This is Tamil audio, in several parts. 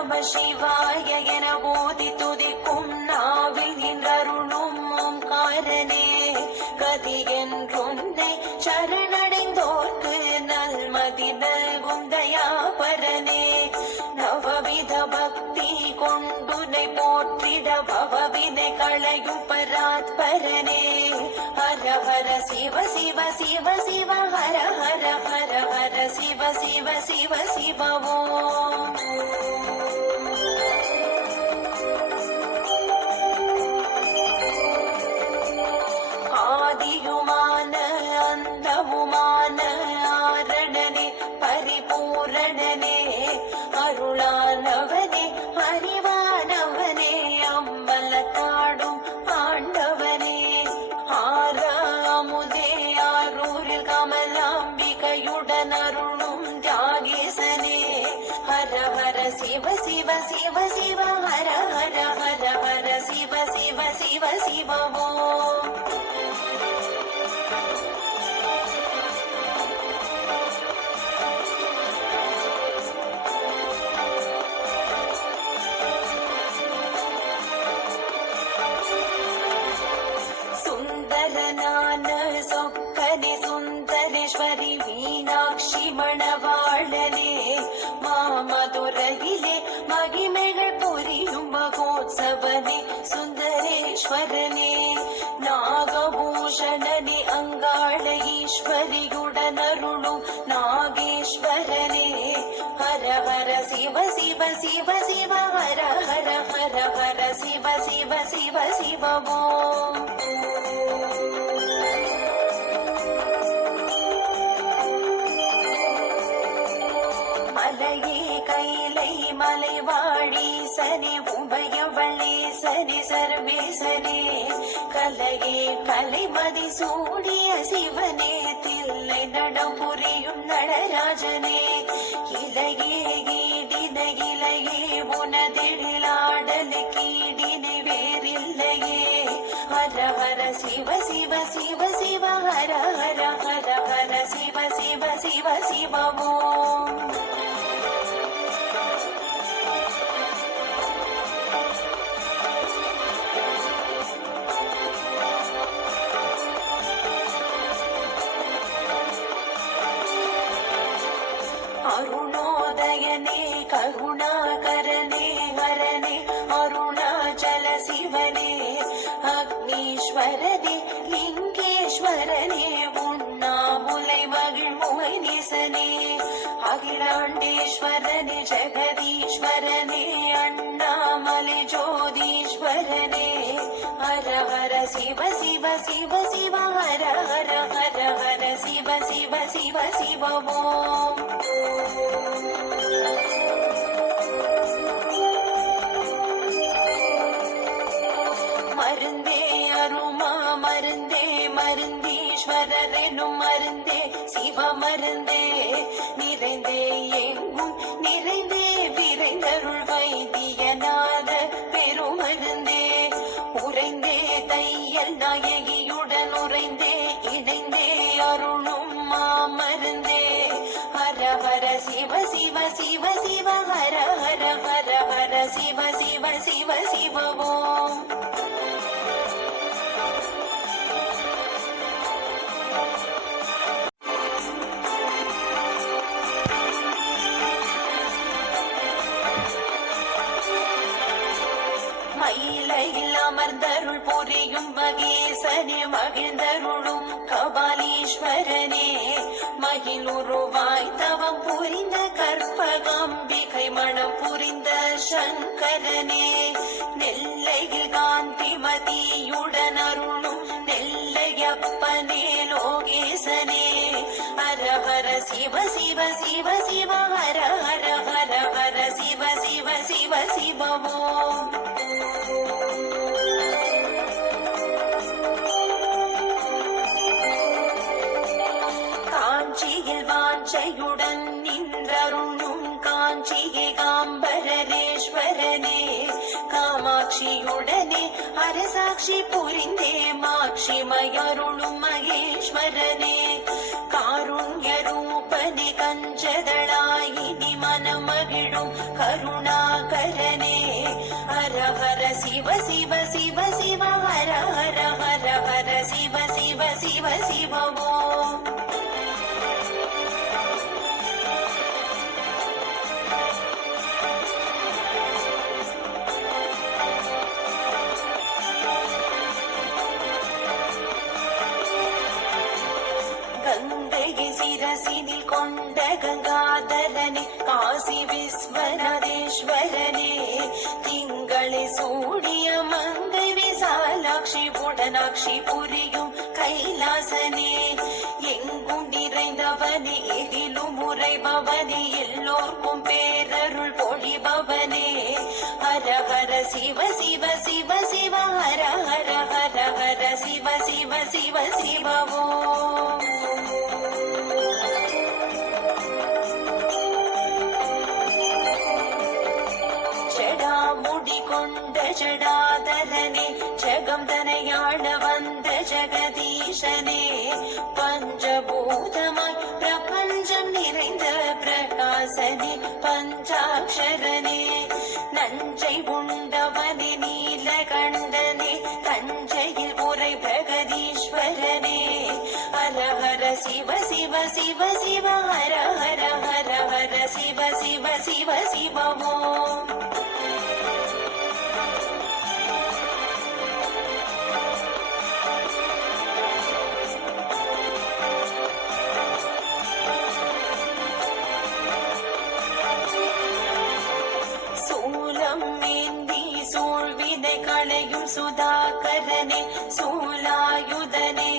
நம சிவாய என போதி துதிக்கும் நாவில் நின்றருளும் ஓம்காரனே கதி என்றொன்னை சரணடைந்தோர்க்கு நல்மதி நல்கும் தயாபரனே நவவித பக்தி கொண்டுனை போற்றிட பவவினை களையும் பராத்பரனே ஹர ஹர சிவ சிவ சிவ சிவ ஹர ஹர ஹர ஹர சிவ சிவ சிவ சிவ ஓம் ஆதியுமான அந்தமுமான ஆரணனே பரிபூரணனே அருளானவனே அறிவானவனே அம்பலத்தாடும் ஆண்டவனே ஆறாமுதே ஆரூரில் கமலாம்பிகையுடன் அருளும் தியாகேசனே ஹர ஹர சிவ சிவ சிவ சிவ ஹர ஹர ஹர ஹர சிவ சிவ சிவ சிவ ஓம் சுந்தரனான சொக்கனே சுந்தரேஸ்வரி மீனாட்சி மணவாளனே மாமதுரையிலே மகிமைகள் புரியும் மகோத்சவனே சுந்தரேஸ்வரனே நாகபூஷணனே அங்காள ஈஸ்வரியுடன் அருளும் நாகேஸ்வரனே ஹர ஹர சிவ சிவ சிவ சிவ ஹர ஹர ஹர ஹர சிவ சிவ சிவ சிவ ஓம் மலையே கைலை மலைவாழி சனி உபயவள்ளி சனி சர்வேசனே கலையே கலைமதி சூடிய சிவனே தில்லை நடம் புரியும் நடராஜனே இலையே கீடின இலையே உனதெழிலாடல் கீடினை வேறில்லையே ஹர ஹர சிவ சிவ சிவ சிவ ஹர ஹர ஹர ஹர சிவ சிவ சிவ சிவ ஓம் அருணோதயனே கருணாகரனே ஹரனே அருணாச்சல சிவனே அக்னீஸ்வரனே லிங்கேஸ்வரனே உண்ணாமுலை மகிழ்முகை நேசனே அகிலாண்டேஸ்வரனே ஜெகதீஸ்வரனே அண்ணாமலை ஜோதீஸ்வரனே ஹர ஹர சிவ சிவ சிவ சிவ ஹர ஹர ஹர ஹர சிவ சிவ சிவ சிவ ஓம் மருந்தே அருமா மருந்தே மருந்தீஸ்வரனும் மருந்தே சிவ மருந்தே நிறைந்தே எங்கும் நிறைந்தே விரைந்தருள் வைத்தியநாத பெருமருந்தே உறைந்தே தையல் நாயகியுடன் உறைந்தே இணைந்தே அருளும் மாமருந்தே ஹர ஹர சிவ சிவ சிவ சிவ ஹர ஹர ஹர ஹர சிவ சிவ சிவ சிவ ஓம் மயிலையில் அமர்ந்தருள் புரியும் மகேசனே மகிழ்ந்தருளும் கபாலீஸ்வரனே மகிழுருவாய் தவம் புரிந்த கற்பகாம்பிகை மணம் புரிந்த சங்கரனே நெல்லையில் காந்திமதியுடன் அருளும் நெல்லையப்பனே லோகேசனே ஹர ஹர சிவ சிவ சிவ சிவ ஹர ஹர ஹர ஹர சிவ சிவ சிவ சிவ ஓம் காஞ்சியில் வாஞ்சையுடன் நின்றருளும் காஞ்சியே காம்பரேஸ்வரனே காமாட்சியுடனே அரசாட்சி புரிந்தே மாட்சிமயருளும் மகேஸ்வரனே காருண்ய ரூபனே கஞ்சதளாயினி மனமகிழும் கருணாக சிவ சிவ சிவ ஹர ஹர ஹர ஹர சிவ சிவ சிவ சிவ ஓம். கங்கையை சிரசினில் கொண்ட கங்காதரனே காசி விஸ்வநாதேஸ்வரனே திங்களை சூடிய மங்கை விசாலாட்சி புடனாட்சி புரியும் கைலாசனே எங்கும் நிறைந்தவனே எதிலும் உரைபவனே எல்லோர்க்கும் பேரருள் பொழிபவனே ஹர ஹர சிவ சிவ சிவ சிவ ஹர ஹர ஹர ஹர சிவ சிவ சிவ சிவ ஓம். கொண்ட ஜடாதரனே ஜகம் தனையாள வந்த ஜெகதீஷனே பஞ்சபூதமாய் பிரபஞ்சம் நிறைந்த பிரகாசனே பஞ்சாட்சரனே நஞ்சை உண்டவனே நீலகண்டனே தஞ்சையில் உரை பிரகதீஸ்வரனே ஹர ஹர சிவ சிவ சிவ சிவ ஹர ஹர ஹர ஹர சிவ சிவ சிவ சிவ ஓம். களையும் சுதாகரனே சூலாயுதனே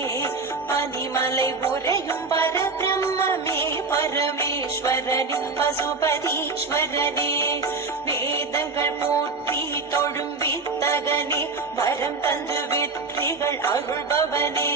பனிமலை உரையும் பரபிரம்மே பரமேஸ்வரனே பசுபதீஸ்வரனே வேதங்கள் போற்றி தொழும் வித்தகனே வரம் தந்து வெற்றிகள் அருள்பவனே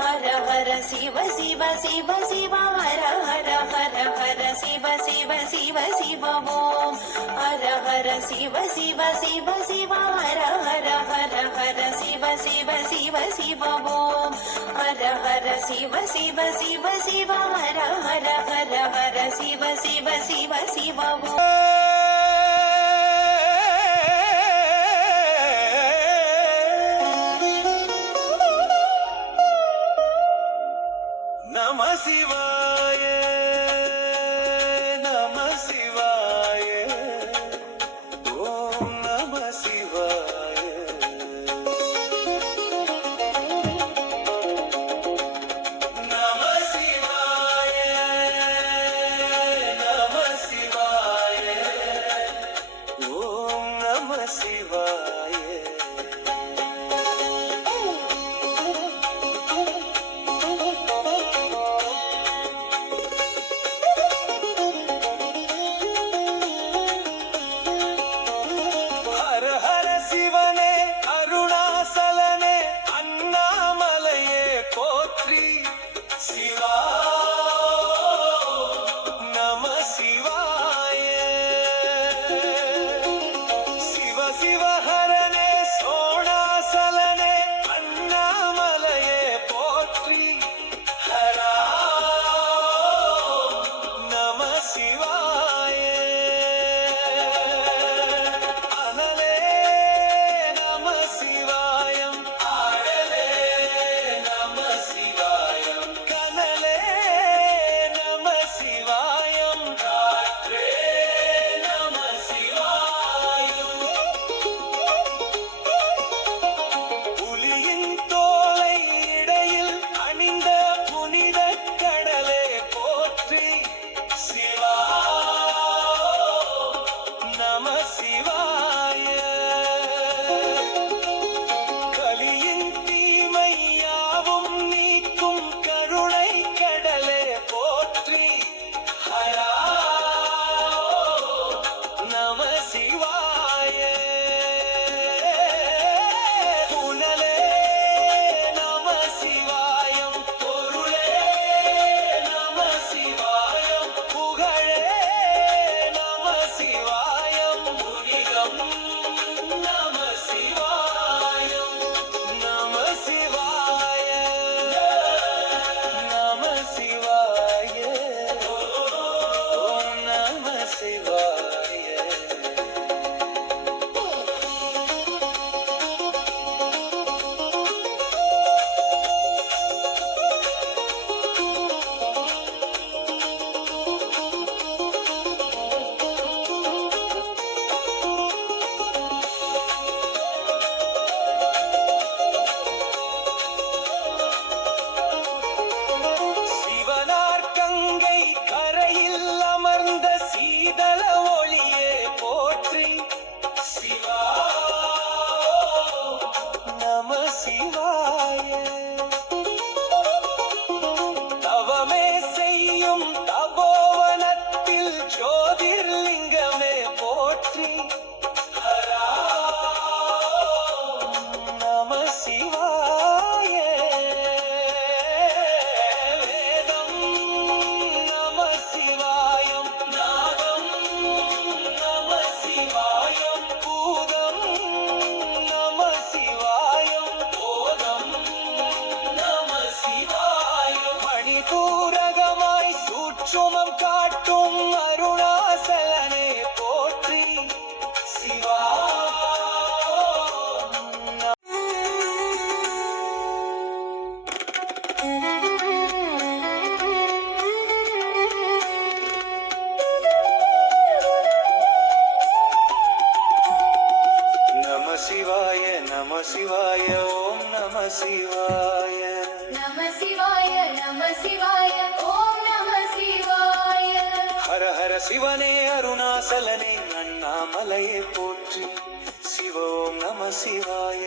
ஹர ஹர சிவ சிவ சிவ சிவ ஹர ஹர ஹர ஹர சிவ சிவ சிவ சிவ ஓம். ஹர ஹர சிவ சிவ சிவ சிவ ஹர ஹர ஹர ஹர சிவ சிவ சிவ சிவ ஓம். ஹர ஹர சிவ சிவ சிவ சிவ ஹர ஹர ஹர ஹர சிவ சிவ சிவ சிவ ஓம். நம சிவாய நம சிவாய ஓம் நம சிவாய. நம சிவாய நம சிவாய ஓம் நம சிவாய. சிவாய நம சிவாய ஓம் நம சிவாய. நம சிவாய நம சிவாய ஓம் நம சிவாய. ஹர ஹர சிவனே அருணாசலனே அண்ணாமலையே போற்றி. சிவ ஓம் நம சிவாய.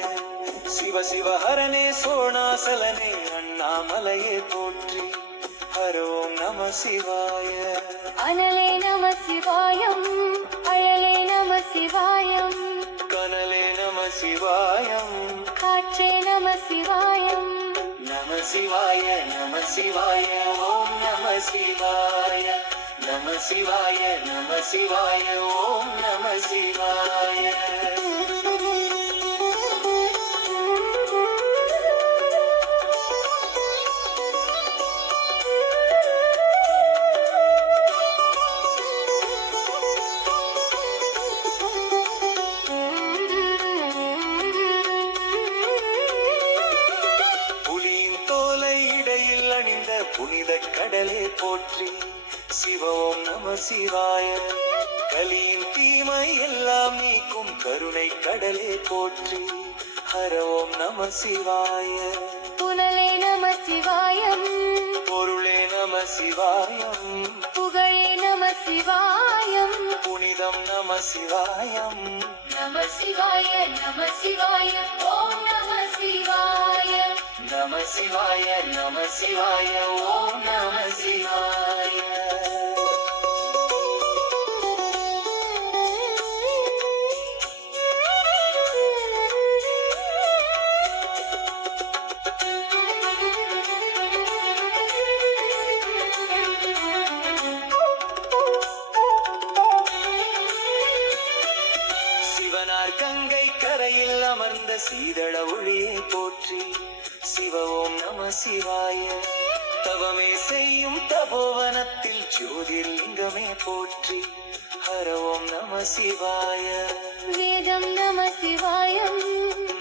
சிவ சிவ ஹரனே சோணாசலனே அண்ணாமலையே போற்றி. ஹர ஓம் நம சிவாய. அனலே நம சிவாயம் அழலே நம சிவாயம். கனலே நம சிவாயம். காற்றே நம சிவாயம். நம சிவாய நம சிவாய ஓம் நம சிவாய. நம சிவாய நம சிவாய ஓம் நம சிவாய. புலியின் தோலை இடையில் அணிந்த புனித கடலே போற்றி. சிவ ஓம் நம சிவாய. கலியின் தீமை எல்லாம் நீக்கும் கருணை கடலே போற்றி. ஹர ஓம் நம சிவாய. புனலே நம சிவாயம். பொருளே நம சிவாயம். புகழே நம சிவாயம். புனிதம் நம சிவாயம். நம சிவாய நம சிவாய ஓம் நம சிவாய. நம சிவாய நம சிவாய ஓம் நம சிவாய. சிவனார் கங்கை கரையில் அமர்ந்த சீதள ஒளியை போற்றி. சிவ ஓம் நம சிவாய. தவமே செய்யும் தபோவனத்தில் ஜோதிர்லிங்கமே போற்றி. ஹர ஓம் நம சிவாய. வேதம் நம சிவாயம்.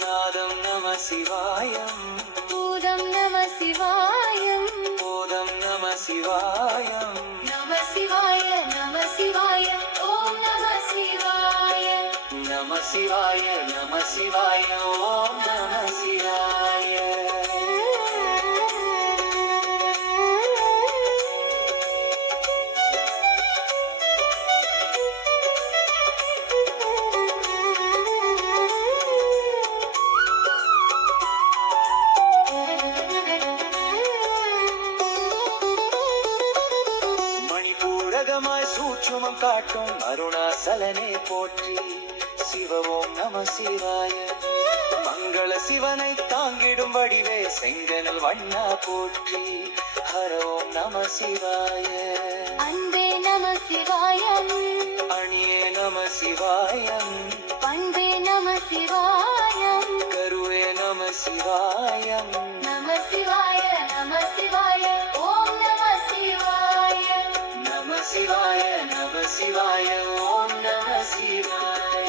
நாதம் நம சிவாயம். பூதம் நம சிவாயம். போதம் நம சிவாயம். நம சிவாய நம சிவாய ஓம் நம சிவாய. நம சிவாய நம சிவாய ஓம் நம சிவாய. மணிபூரகமாய் சூட்சுமம் காட்டும் அருணாசலனே போற்றி. சிவ ஓம் நம சிவாய. மங்கள சிவனை தாங்கிடும் வடிவே செங்கனல் வண்ணா போற்றி. ஹர ஓம் நம சிவாய. அன்பே நம சிவாயம். அணியே நம சிவாயம். பண்பே நம சிவாயம். கருவே நம சிவாயம். நம சிவாய நம சிவாய ஓம் நம சிவாய. நம சிவாய நம சிவாய ஓம் நம சிவாய.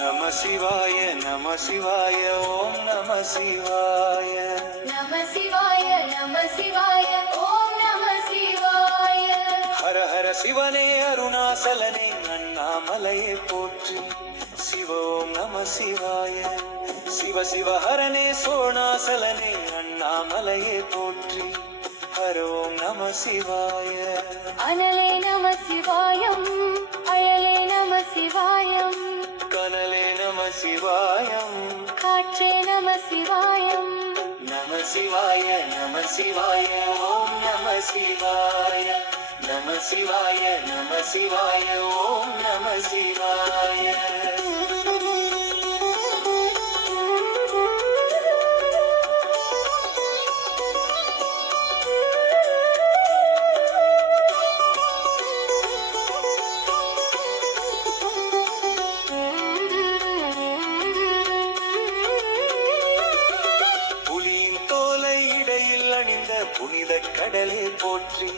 நம சிவாய நம சிவாய ஓம் நம சிவாய. நம சிவாய நம சிவாய ஓம் நம சிவாய. ஹர ஹர சிவனே அருணாசலனே அண்ணாமலையே போற்றி. சிவ ஓம் நம சிவாய. சிவ சிவ ஹரனே சோணாசலனே அண்ணாமலையே போற்றி. ஹர ஓம் நம சிவாய. அனலே நம சிவாயம் அழலே நம சிவாயம். கனலே நம சிவாயம். காற்றே நம சிவாயம். நம சிவாய நம சிவாய ஓம் நம சிவாய. நம சிவாய நம சிவாய ஓம் நம சிவாய. புலியின் தோலை இடையில் அணிந்த புனித கடலே போற்றி.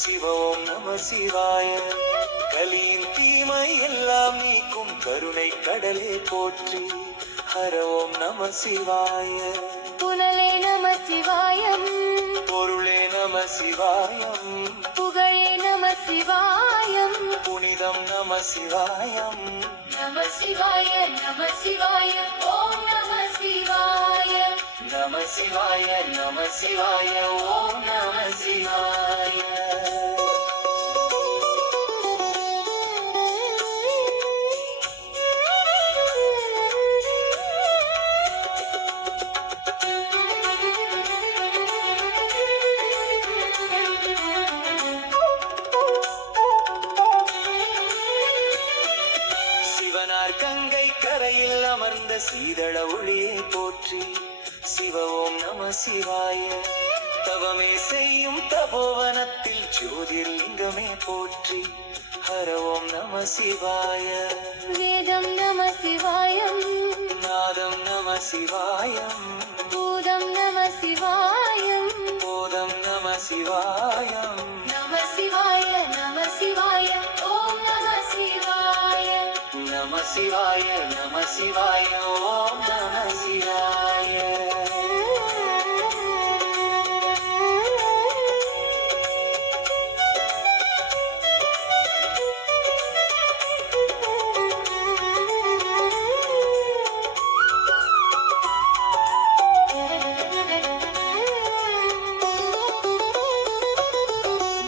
சிவ ஓம் நம சிவாய. கலியின் தீமை எல்லாம் நீக்கும் கருணை கடலே போற்றி. ஹர ஓம் நம சிவாய. புனலே நம சிவாயம் பொருளே நம சிவாயம் புகழே நம சிவாயம் புனிதம் நம சிவாயம் நம சிவாய நம சிவாய ஓம் நம சிவாய நம சிவாய நம சிவாய ஓம் நம சிவாய சிவனார் கங்கை கரையில் அமர்ந்த சீதள ஒளியை போற்றி சிவ ஓம் நம சிவாய தவமே செய்யும் தபோவனத்தில் ஜோதிர்லிங்கமே போற்றி ஹர ஓம் நம சிவாய வேதம் நம சிவாயம் நாதம் நம சிவாயம் பூதம் நம சிவாயம் போதம் நம சிவாயம் நம சிவாய நம சிவாய ஓம் நம சிவாய நம சிவாய நம சிவாய ஓம் நம சிவாய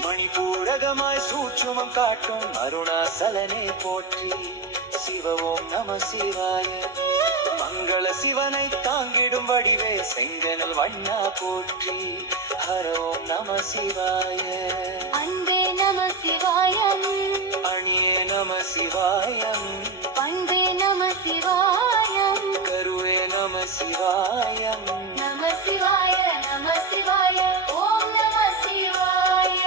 மணிபூரகமாய் சூட்சுமம் காட்டும் அருணாசலனை போற்றி சிவ ஓம் நம சிவாய மங்கள சிவனை தாங்கிடும் வடிவே செங்கனல் வண்ணா போற்றி ஹர ஓம் நம சிவாய அன்பே நம சிவாயம் அணியே நம சிவாயம் பண்பே நம சிவாயம் கருவே நம சிவாயம் நம சிவாய நம சிவாய ஓம் நம சிவாய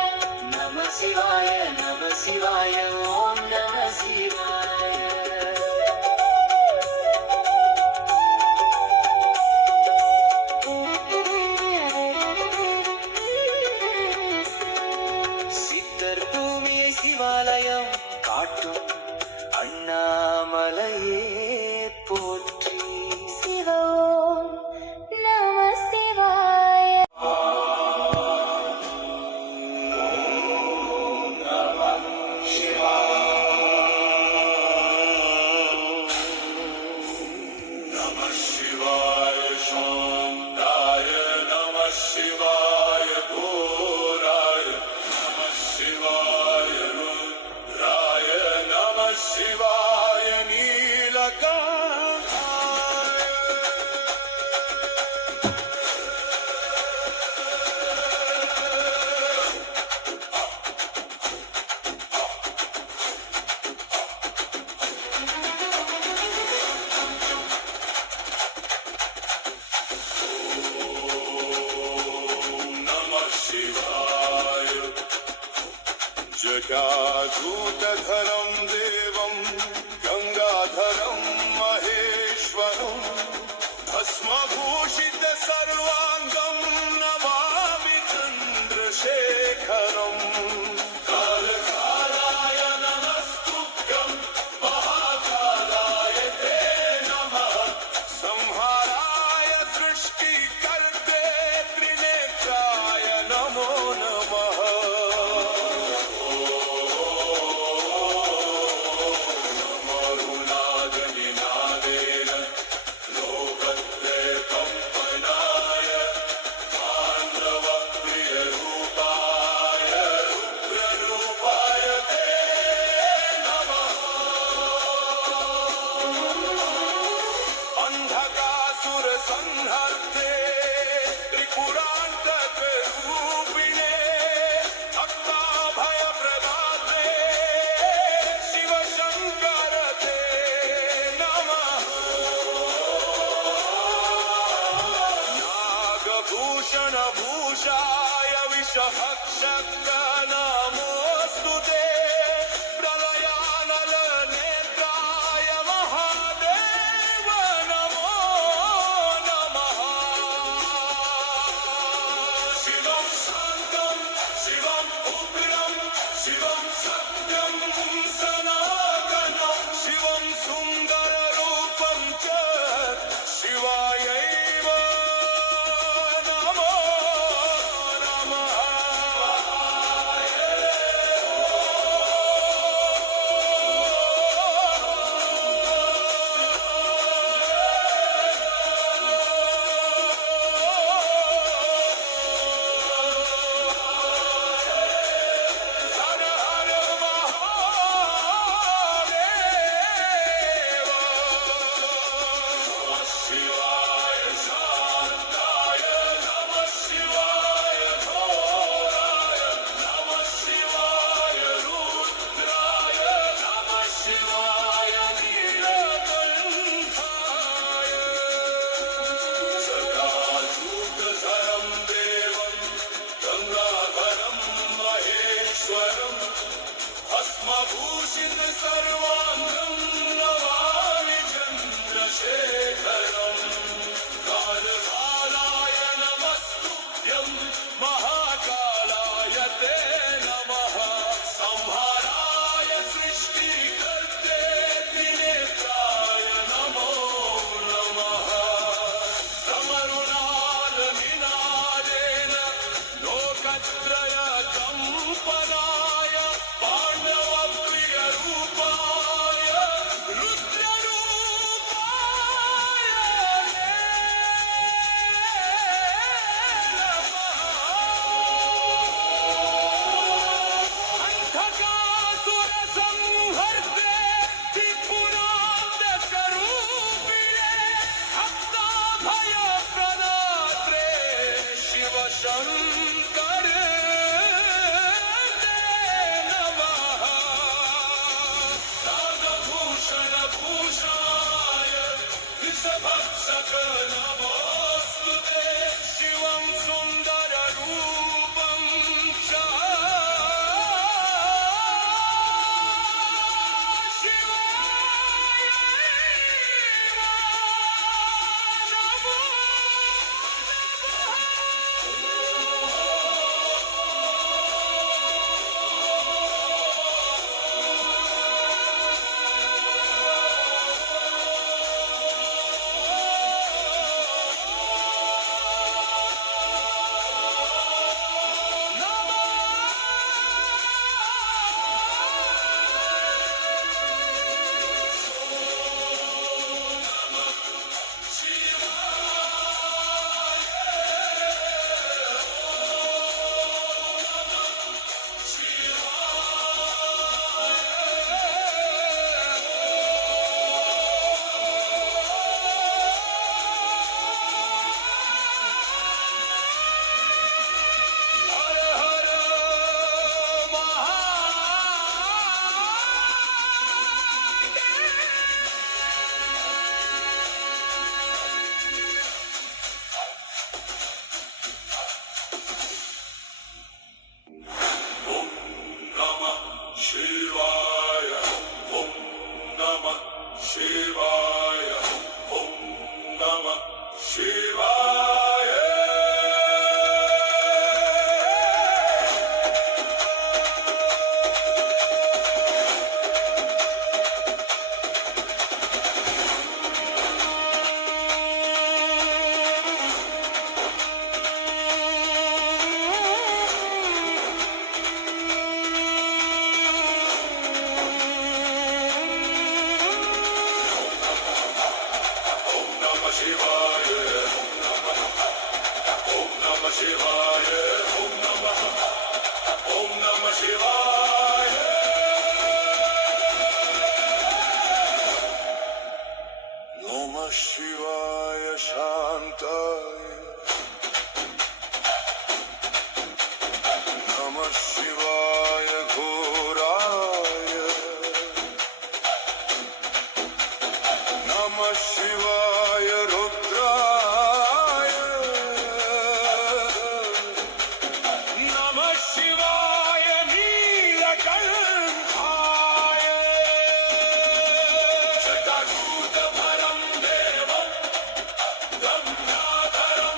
நம சிவாய நம சிவாய ஓம் நம சிவாய சித்தர் பூமியை சிவாலயம் காட்டும் அண்ணாமலையே போற்றி சிவ ஓம் நம சிவாய नमः शिवाय शान्ताय नमः शिवाय घोराय नमः शिवाय रुद्राय नमः शिवाय नीलकान्ताय नमः शिवाय जटाधूतधरं देवं गङ्गाधरं महेश्वरं भस्मभूषित सर्वाङ्गं नमामि चन्द्रशेखरम् कालकालाय नमस्तुभ्यं महाकालाय ते नमः संहाराय सृष्टिकर्ते त्रिनेत्राय नमो नमः मरुनादनिनादेन लोकत्रयकम्पनाय पाण्डवप्रियरूपाय रुद्ररूपाय ते नमः अन्धकासुरसंहर्ते त्रिपुरान्तकरूपिणे भक्ताभयप्रदाते शिवशङ्कर ते नमः नागभूषणभूषाय विषभक्षक नमोऽस्तु ते प्रलयानलनेत्राय महादेव नमो नमः शिवं शान्तं शिवम् उग्रं शिवं सत्यं सनातनं शिवं सुन्दररूपं च शिवायैव सर्वाङ्गं नमामि चन्द्रशेखरम् कालकालाय नमस्तुभ्यं महाकालाय ते नमः संहाराय सृष्टिकर्ते त्रिनेत्राय नमो नमः डमरुनादनिनादेन लोकत्रय कम्पनाय पाण्डवप्रियरूपाय रुद्ररूपाय अन्धकासुरसंहर्ते त्रिपुरान्तकरूपिणे भक्ताभयप्रदात्रे शिवशङ्करे ते नमः नागभूषणभूषाय वृषभक्षक नमोऽस्तु ते शिवं सुन्दररूपं च शिवाय नमो हर हर महादेव ॐ नमः शिवाय ॐ नमः शिवाय ॐ नमः शिवाय ॐ नमः शिवाय ॐ नमः शिवाय ॐ नमः शिवाय नमः शिवाय शान्ताय नमः शिवाय घोराय नमः शिवाय रुद्राय नमः शिवाय नीलकण्ठाय जटाजूटभरं देवं गङ्गाधरं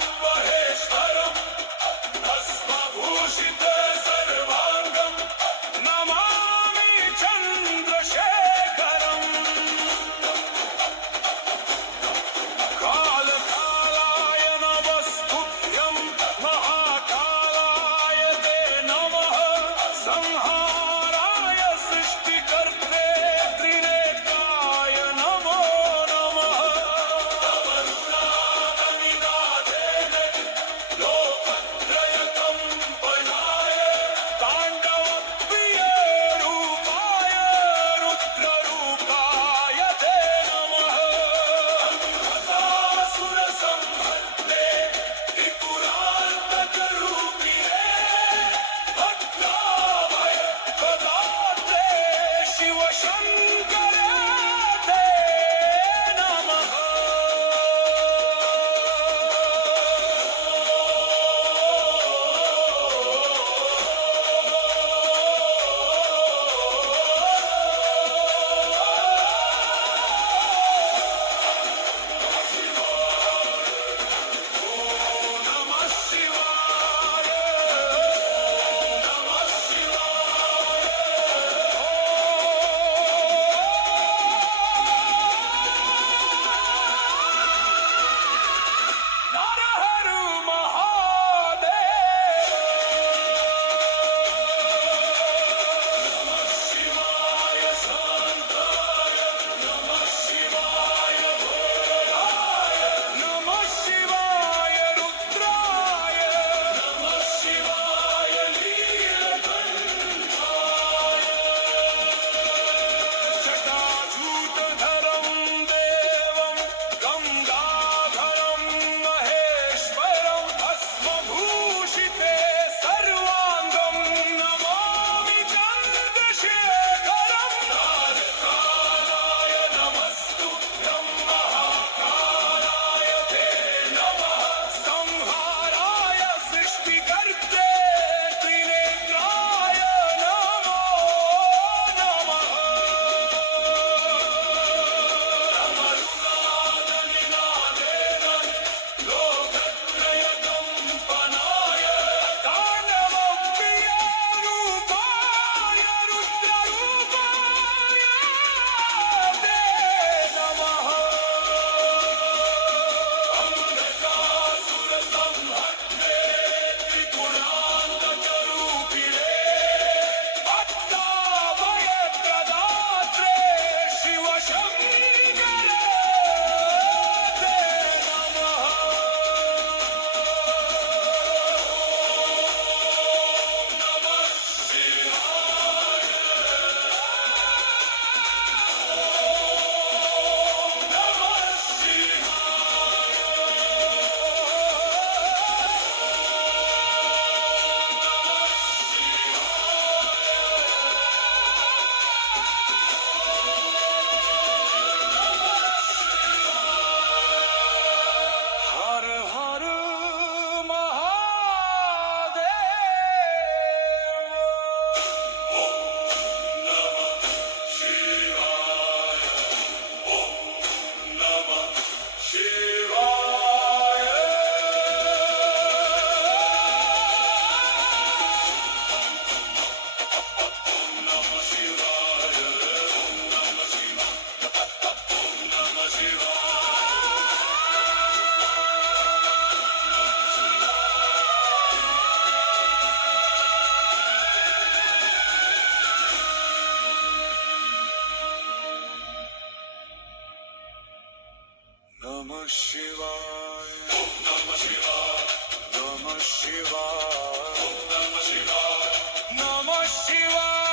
Namah Shivaya. Namah Shivaya. Namah Shivaya.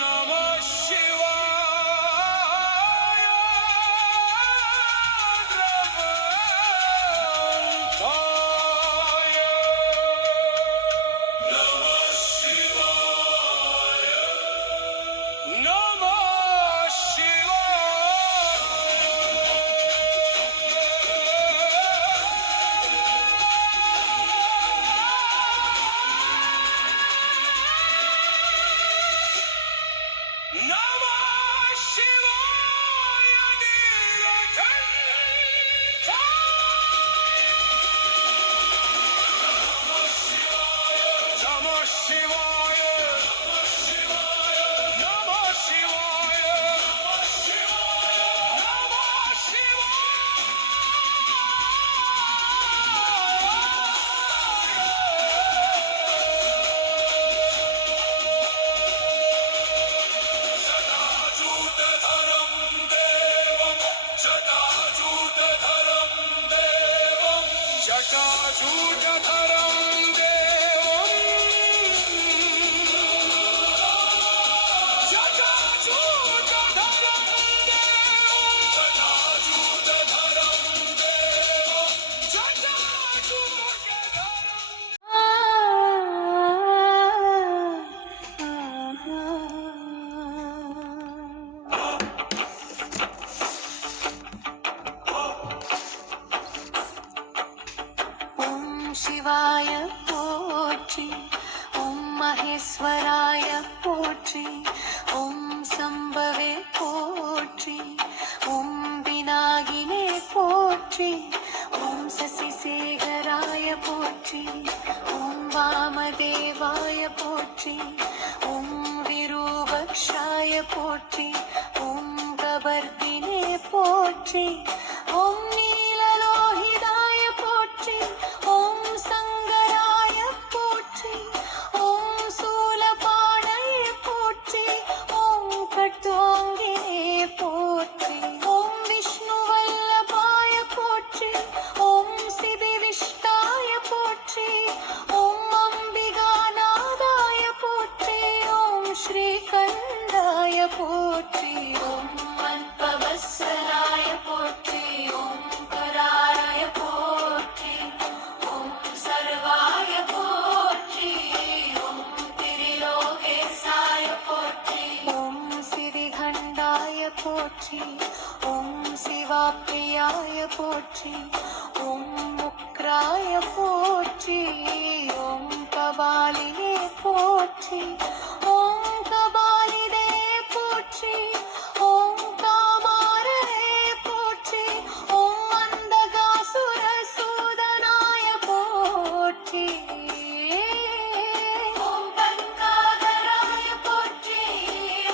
Namah Shivaya. Dravantaya. Namah Shivaya. Namah Shivaya. Namah Shivaya. Namah Shivaya. Namah Shivaya. Namah Jatajutatharam devam. Jatajutatharam devam. Jatajutatharam devam. Jatajutatharam. ஓம் சிவாய போற்றி, ஓம் மகேஸ்வராய போற்றி, ஓம் சம்பவே போற்றி, ஓம் விநாயகினே போற்றி, ஓம் சசிசேகராய போற்றி, ஓம் வாமதேவாய போற்றி, ஓம் விரூபக்ஷாய போற்றி, ஓம் கபர்தினே போற்றி, ஓம் நீலலோகிதாய போற்றி, ஓம் சங்கராய போற்றி, ஓம் சூலபாணயே போற்றி, ஓம் கட்வாங்கினே போற்றி, ஓம் விஷ்ணுவல்லபாய போற்றி, ஓம் சிதிவிஷ்டாய போற்றி, ஓம் அம்பிகாநாதாய போற்றி, ஓம் ஸ்ரீகண்டாய போற்றி, ஓம் மன்பவத்சலாய போற்றி, ஓம் கராராய போற்றி, ஓம் சர்வாய போற்றி, ஓம் திரிலோகேசாய போற்றி, ஓம் சிதிகண்டாய போற்றி, ஓம் சிவாப்ரியாய போற்றி, ஓம் முக்ராய போற்றி, ஓம் கபாலினே போற்றி, ஓம் கபாலிதே போற்றி, ஓம் காமாரே போற்றி, ஓம் அந்தகாசுர சூதனாய போற்றி, ஓம் பங்காதராய போற்றி,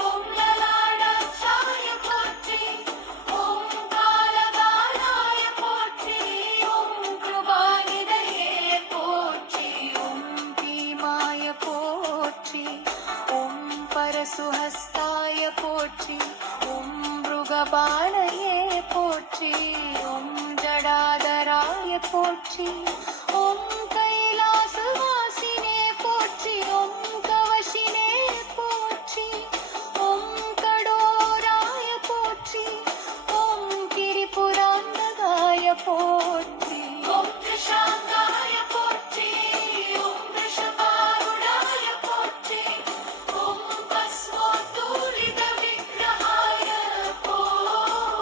ஓம் லலாடாட்சாய போற்றி, ஓம் காலகாலாய போற்றி, ஓம் கிருபாநிதயே போற்றி, ஓம் பீமாய போற்றி, ஓம் பரசுஹஸ்தாய போற்றி, ஓம் மிருகபாலயே போற்றி, ஓம் ஜடாதராய போற்றி, ஓம் கைலாசவாசினே போற்றி, ஓம் கவசினே போற்றி, ஓம் கடோராய போற்றி, ஓம் கிரிபுராந்தகாய போற்றி, ஓம் திரிஷாங்காய போற்றி, ஓம் ரிஷபாருடாய போற்றி, ஓம் பஸ்வோத்தூலித விக்கிரகாய போற்றி.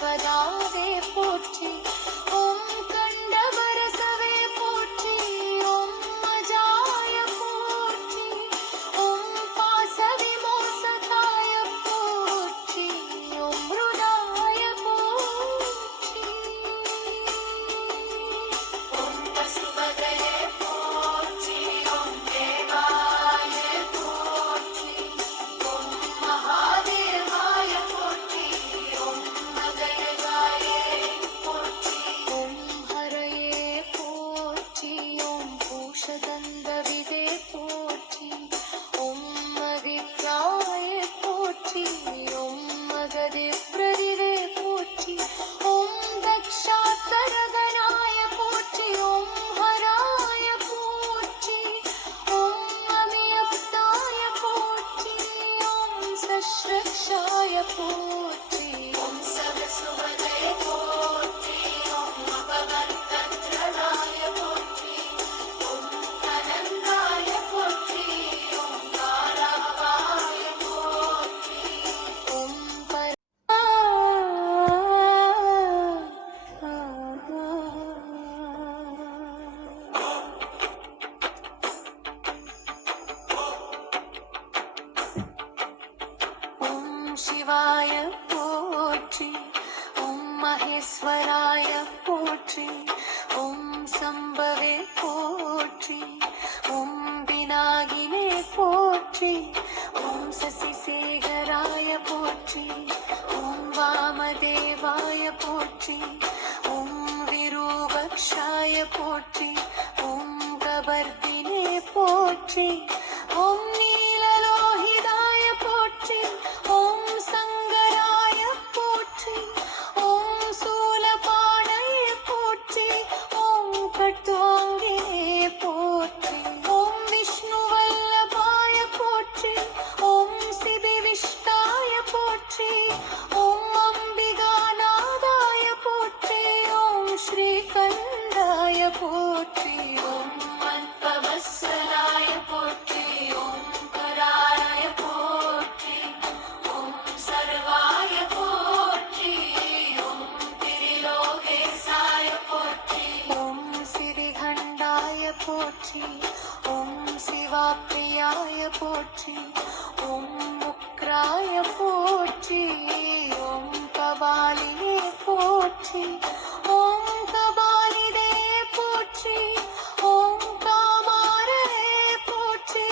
விஸ்வதாவே போற்றி ஓம் கண்டவரசவே போற்றி ஓம் அஜாய போற்றி ஓம் பாசவிமோசகாய போற்றி ஓம் ஹிருதாய போற்றி ஓம் பசுபதயே போற்றி ஓம் தேவாய போற்றி ஓம் மகாதேவாய போற்றி ஓம் மகயகாயே போற்றி ஓம் ஹரயே போற்றி ஓம் பூஷதந்தவிதே போற்றி ஓம் அவித்ராய போற்றி ஓம் மகதே பிரதிவே போற்றி ஓம் தக்ஷாத்தரகனாய போற்றி ஓம் ஹராய போற்றி ஓம் அமியப்தாய போற்றி ஓம் சஸ்ரக்ஷாய போற்றி ஓம் சரஸ்வதே போற்றி ஓம் அபவர்த்தத்ரனாய போற்றி ஓம் அனந்தாய போற்றி ஓம் தாராவாய போற்றி ஓம் ஓம் சிவாய போற்றி ஓம் மகேஸ்வராய போற்றி ஓம் சம்பவே போற்றி ஓம் விநாகினே போற்றி ஓம் சசிசேகராய போற்றி ஓம் வாமதேவாய போற்றி ஓம் விரூபக்ஷாய போற்றி ஓம் கபர்தினே போற்றி ஓம் நீலலோகிதாய போற்றி ஓம் சங்கராய போற்றி ஓம் சூலபாணயே போற்றி ஓம் கட்வாங்கினே போற்றி ஓம் விஷ்ணுவல்லபாய போற்றி ஓம் சிபிவிஷ்டாய போற்றி ஓம் அம்பிகாநாதாய போற்றி ஓம் ஸ்ரீகண்டாய போற்றி ஓம் மத்பவத்சலாய போற்றி ஓம் கராய போற்றி ஓம் சர்வாய போற்றி ஓம் திரிலோகேசாய போற்றி ஓம் சிறிகண்டாய போற்றி ஓம் சிவாப்ரியாய போற்றி ஓம் முக்ராய போற்றி ஓம் கபாலினே போற்றி ஓம் கபாலிதே போற்றி ஓம் காமாரே போற்றி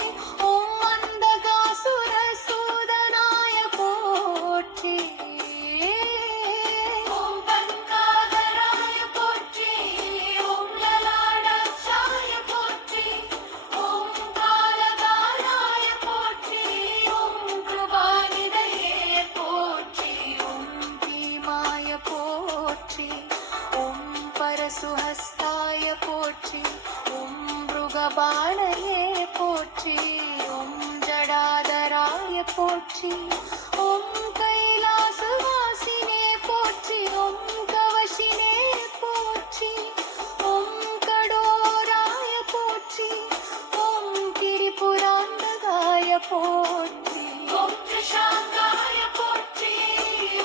ஓம் அந்தகாசுர சூதனாய போற்றி ஓம் கங்காதராய போற்றி ஓம் லலாடாட்சாய போற்றி ஓம் காலகாலாய போற்றி ஓம் கிருபாநிதையே போற்றி ஓம் பீமாய போற்றி ஓம் பரசுஹஸ்தாய போற்றி ஓம் மிருகபாணயே போற்றி ஓம் ஜடாதராய போற்றி ஓம் கைலாசவாசினே போற்றி ஓம் கவசினே போற்றி ஓம் கடோராய போற்றி ஓம் திரிபுராந்தகாய போற்றி ஓம் திரிஷாங்காய போற்றி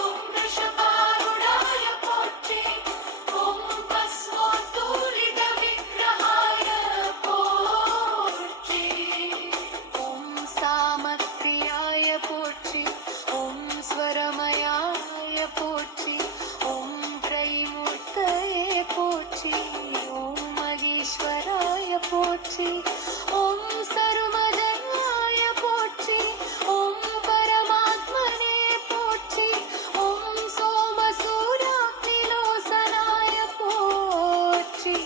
ஓம் ரிஷபாருடாய போற்றி ஓம் பஸ்மோத்தூலித விக்கிரகாய போற்றி ஓம் சாமக்ரியாய போற்றி ஓம் ஸ்வரமயாய போற்றி ஓம் திரைமூர்த்தயே போற்றி ஓம் மகேஸ்வராய போற்றி ஓம் சர்வஜன்யாய போற்றி ஓம் பரமாத்மனே போற்றி ஓம் சோமசூராக்னிலோசனாய போற்றி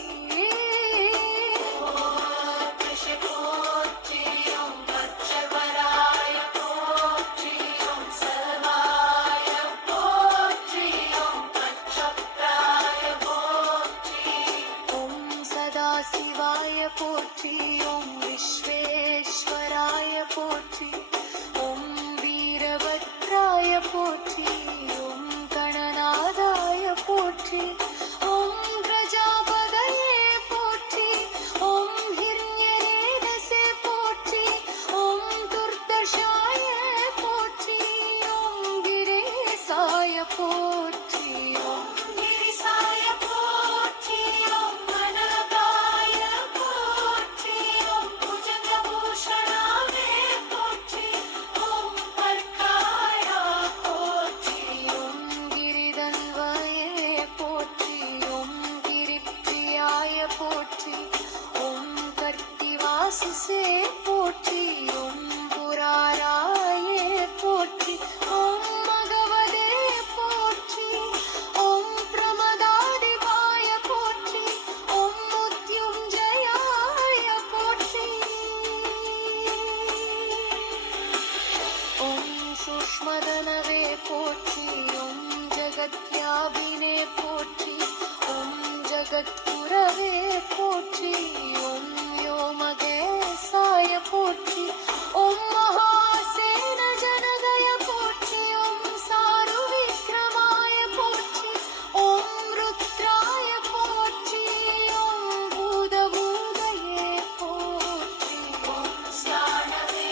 ஓம் ரிஷி போற்றி ஓம் பச்சவராய போற்றி ஓம் சர்வாய போற்றி ஓம் பச்சப்ராய போற்றி ஓம் சதாசிவாய போற்றி ஓம் விஸ்வேஸ்வராய போற்றி ஓம் வீரபத்ராய போற்றி ஓம் கணநாதாய போற்றி ஓம் பிரஜாபதயே போற்றி ஓம் ஹிரண்யரேதசே போற்றி ஓம் துர்தர்ஷாய போற்றி ஓம் கிரேசாய போற்றி ஜாபினே போற்றி ஓம் ஜகத்குரவே போற்றி ஓம் யோமகேசாய போற்றி ஓம் மகாசேன ஜனதய போற்றி ஓம் சாரு விக்ரமாய போற்றி ஓம் ருத்ராய போற்றி ஓம் பூதபூதயே போற்றி ஓம் ஸ்நானவே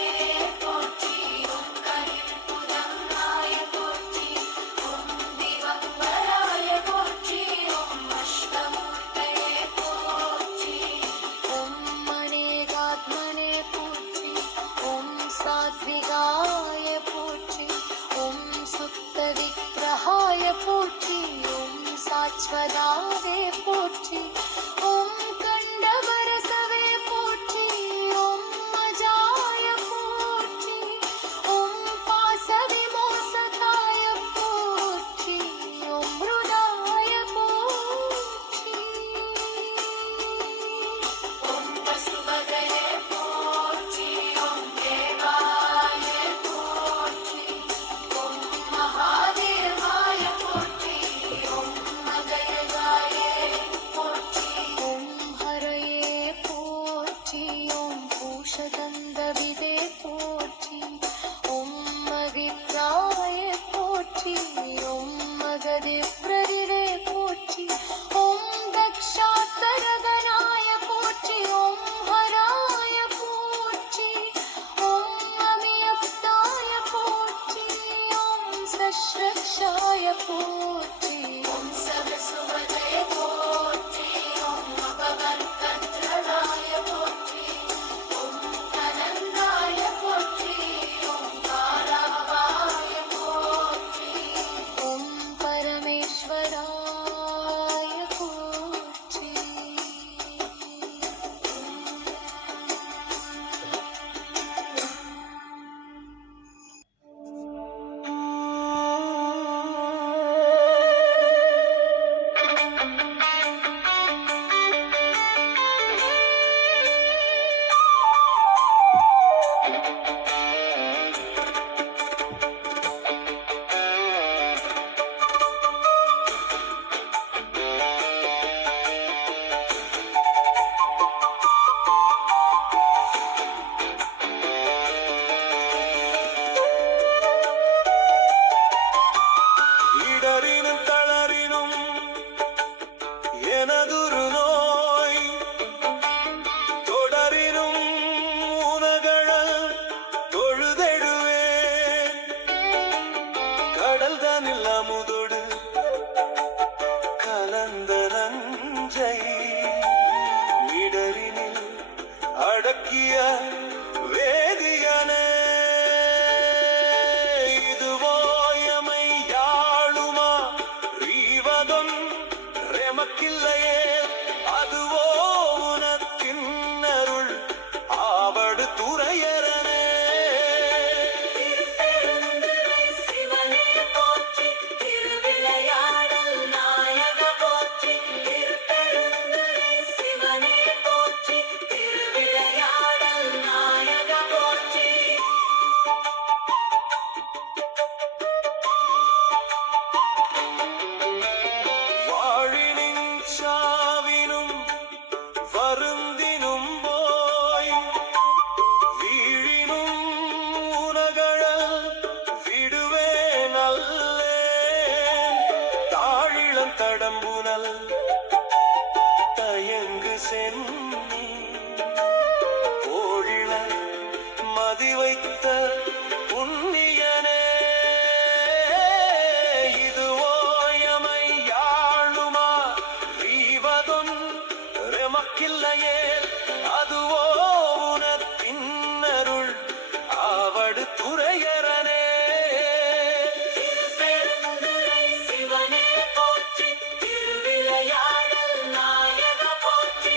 போற்றி ஓம் கரிபுதங்காய போற்றி ஓம் திவம்பராய போற்றி ஓம் அஷ்டமூர்த்தயே போற்றி ஓம் அநேகாத்மனே போற்றி ஓம் சாத்விகாய போற்றி ஓம் சுத்த விக்கிரகாய போற்றி ஓம் சாஸ்வதாவே போற்றி ஓம் கண்டவரசவே போற்றி ஓம் அஜாய போற்றி ஓம் பாசவிமோசகாய போற்றி ஓம் ஹிருதாய போற்றி ஓம் பசுபதயே போற்றி ஓம் தேவாய போற்றி ஓம் மகாதேவாய போற்றி ஓம் மகயகாய போற்றி ஓம் ஹரயே போற்றி ஓம் பூஷதந்தவிதே போற்றி ஓம் மவித்ராய போற்றி ஓம் மகதே பிரதிவே போற்றி ஓம் தக்ஷாத்தரகனாய போற்றி ஓம் ஹராய போற்றி ஓம் அமியப்தாய போற்றி ஓம் சஸ்ரக்ஷாய போற்றி ஓம் சரஸ்வதே போற்றி ஓம் அபவர்க்கத்ரளாய போற்றி ஓம் அனந்தாய போற்றி ஓம் காராவாய போற்றி ஓம் பரமேஸ்வராய போற்றி இடறினும் தளரினும் எனதுரு நோய் தொடரினும் உனகழ தொழுதெழுவேன் கடல் தனில் அமுதொடு கலந்த நஞ்சை இடரினில் அடக்கிய வேதியனே இதுவோ எமை யாழுமா ரீவதொன் ரெமக்கில்லையே அதுவோ உனத்தின்னருள் ஆவடு துறையரனே சிவனே போற்றி திருவிளையாடல் நாயக போற்றி திருப்பெருந்துறை சிவனே போற்றி திருவிளையாடல் நாயக போற்றி வாழினின் சாவினும் வருந்தினும் போய் வீழினும் உனகழ விடுவே நல்லேன் தாழிளம் தடம்புனல் தயங்கு சென்னி ஓழிள மதி வைத்த புண்ணியனே இதுவோ எமை யாழுமா ரீவதொன் ரெமக்கில்லையே அதுவோ உனத்தின்னருள் ஆவடு துறையரனே திருப்பெருந்துறை சிவனே போற்றி திருவிளையாடல் நாயக போற்றி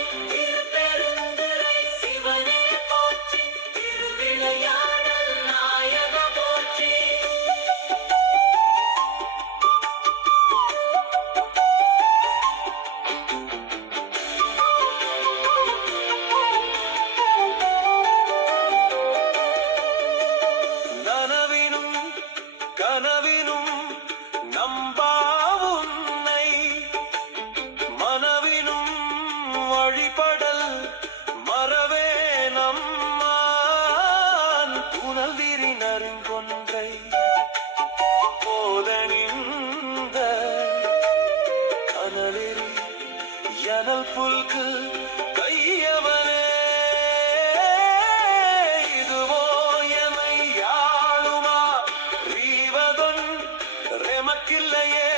ஜனல் புல்கு கையவனே இதுவோ எமை யாழுமா ரீவதொன் ரெமக்கில்லையே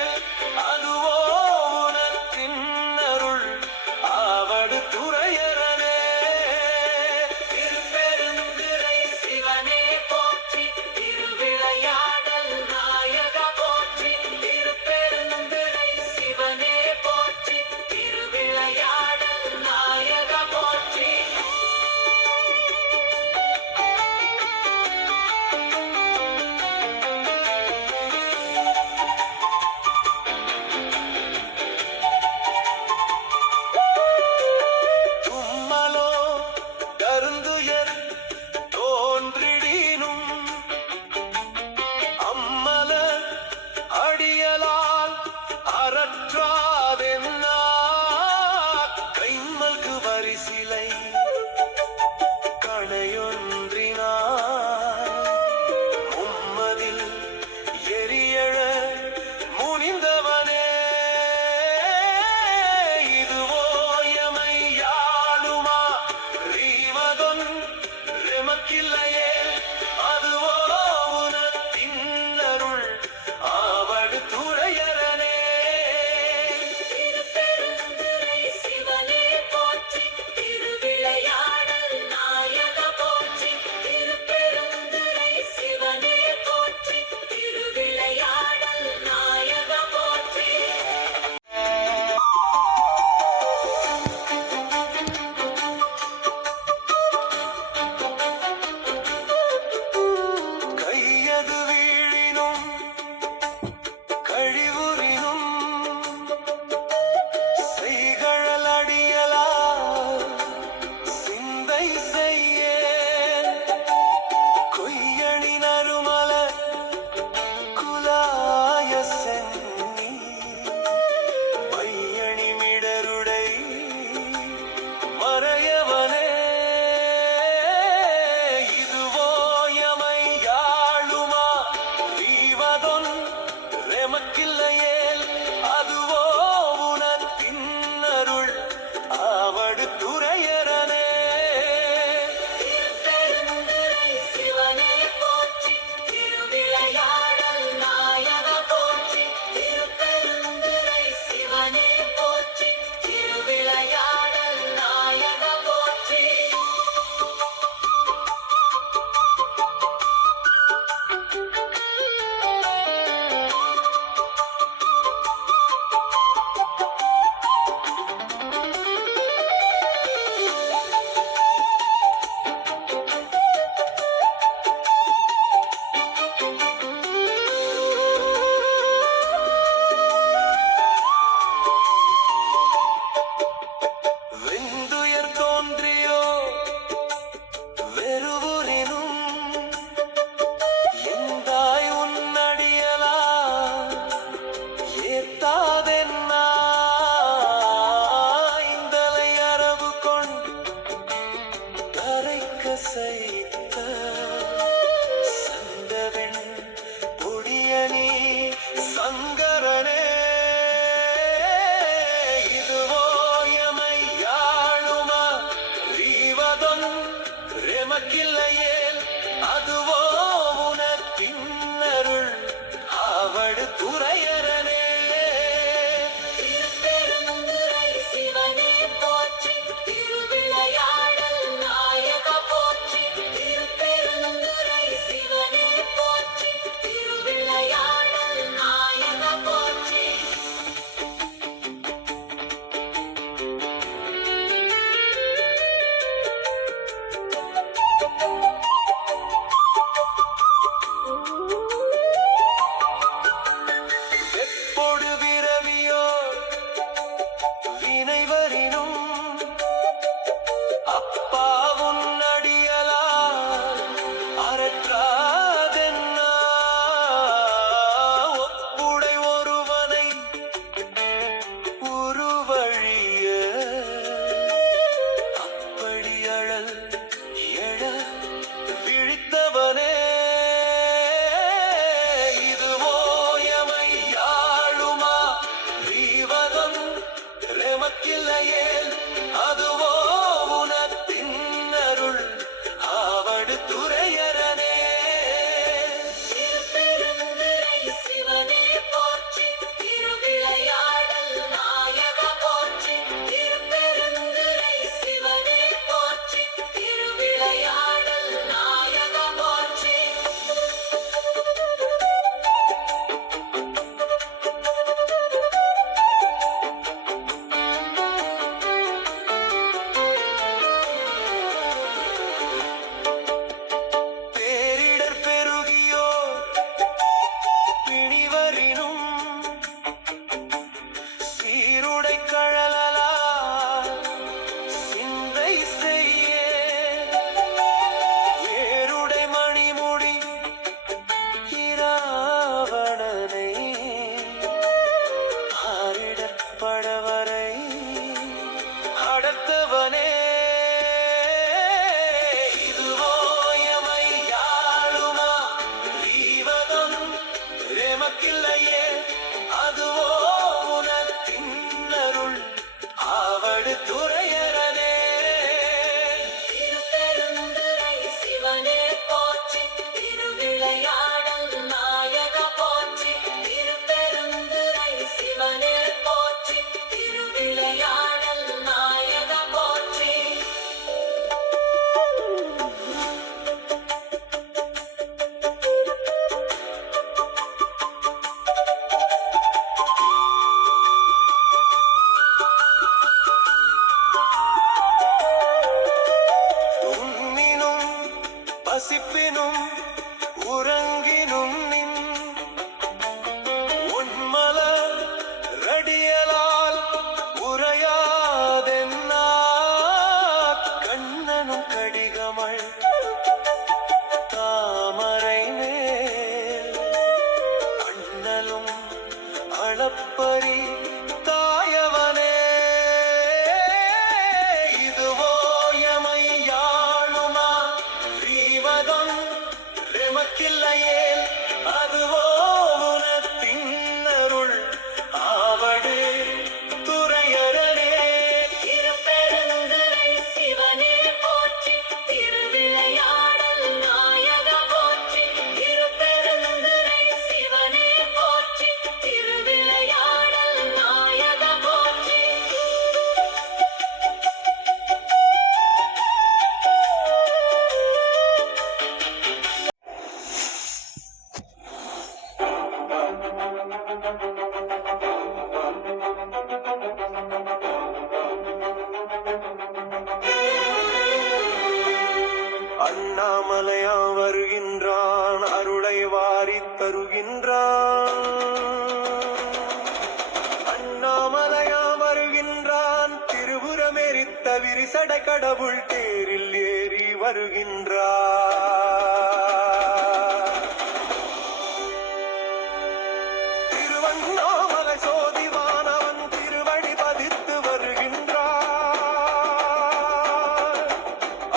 அதுவோ உனத்தின் அருள் ஆவடு துறையரனே திருப்பெருந்துறை சிவனே போற்றி திருவிளையாடல் நாயக போற்றி திருப்பெருந்துறை சிவனே போற்றி திருவிளையாடல் தாயவனே இதுவோ எமையாளுமா ஸ்ரீவதம் எமக்கில்லையே அதுவோ உனத்தின்னருள் ஆவடு துறையரனே திருப்பெருந்துறை சிவனே போற்றி திருவிளையாடல் நாயக போற்றி திருப்பெருந்துறை சிவனே போற்றி திருவிளையாடல் நாயக போற்றி அண்ணாமலையா வருகின்றான் அருளை வாரித் தருகின்றான் அண்ணாமலையா வருகின்றான் திருபுறமெரித்த விரிசட கடவுள் தேரில் ஏறி வருகின்றான் திருவண்ணாமலை சோதிவானவன் திருவடி பதித்து வருகின்றான்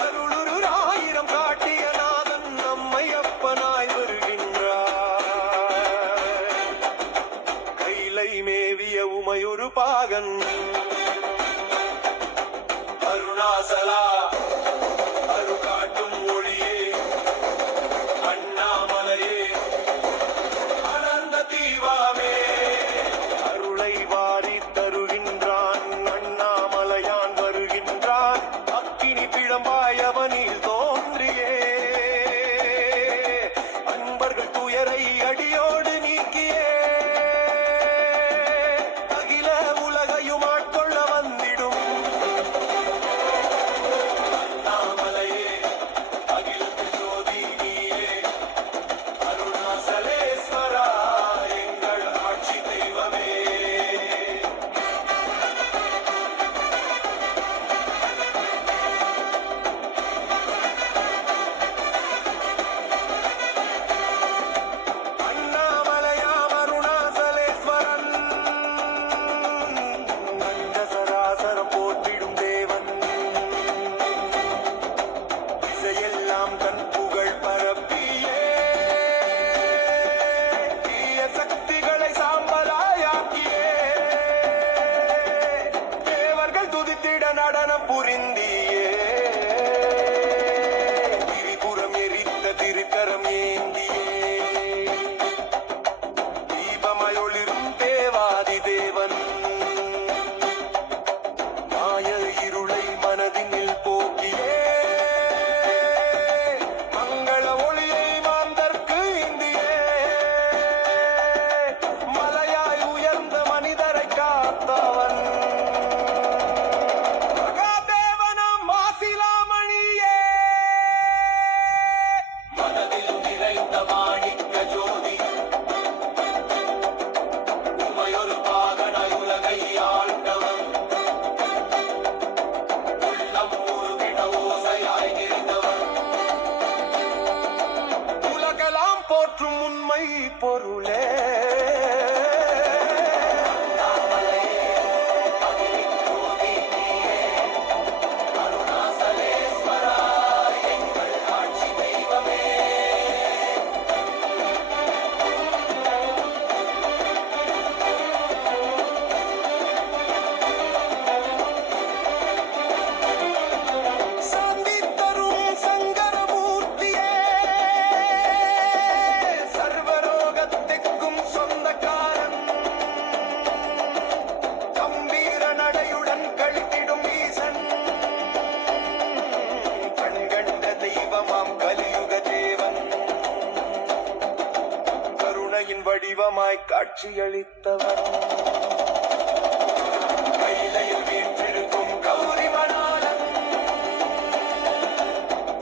அருளுரு ஆயிரம் காட்டிய நாதன் நம்மையப்பனாய் வருகின்றான் கைலை மேவிய உமையொரு பாகன் அருணாசலா அரு காட்டும் ஒளியே அண்ணாமலையே அனந்த தீவாமே அருளை வாரி தருகின்றான் அண்ணாமலையான் வருகின்றான் அக்கினி பிழம்பாய் அவனில் தோன்றியே அன்பர்கள் துயரை அடியோடு நீக்கியே அகில உலகையும் ஆட்கொள்ள வந்திடும் அண்ணாமலையே அகிலத்தில் ஜோதி நீயே அருணாசலேஸ்வரா எங்கள் ஆட்சி தெய்வமே அண்ணாமலையாம் அருணாசலேஸ்வரன் அண்ட சராசரம் போற்றிடும் தேவன் திசையெல்லாம் தன் புகழ் பரப்பியே தீய சக்திகளை சாம்பலாயாக்கியே தேவர்கள் துதித்திட நடனம் புரிந்தியே திரிபுரம் எரித்த திருக்கரம் ஏந்தியே தீபமயொளிரும் தேவாதி தேவன் மாய இருளை மனதினில் போக்கியே மங்கள ஒளியை மாந்தர்க்கு இந்தியே மலையாய் உயர்ந்த மனிதரை காத்தவன் மகாதேவனம் மாசிலாமணியே மனதில் நிறைந்த மாணிக்க ஜோதி உமையொரு பாகனாய் உலகை ஆண்டவன் உள்ளம் உருகிட ஓசையாய் இருந்தவன் உலகெல்லாம் போற்றும் உண்மை பொருளே அருணாசலேஸ்வரா எங்கள் ஆட்சி தெய்வமே சாந்தி தரும் சங்கரமூர்த்தியே சர்வரோகத்திற்கும் சொந்தக்காரன் கம்பீர நடையுடன் கழித்திடும் ஈசன் கண்கண்ட தெய்வமாம் கலியுக தேவன் கருணையின் வடிவமாய் காட்சியளித்தவன் கைலையில் வீற்றிருக்கும் கௌரி மணாளன்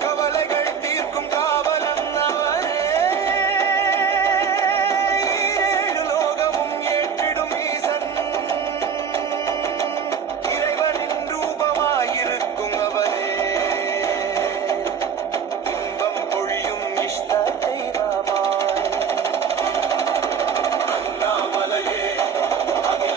கவலைகள் தீர்க்கும் காவலன் அவனே ஏழு லோகமும் ஏற்றிடும் ஈசன் இறைவனின் ரூபமாயிருக்கும் அவனே இன்பம் பொழியும் இஷ்ட தெய்வமாய் அண்ணாமலையே அகில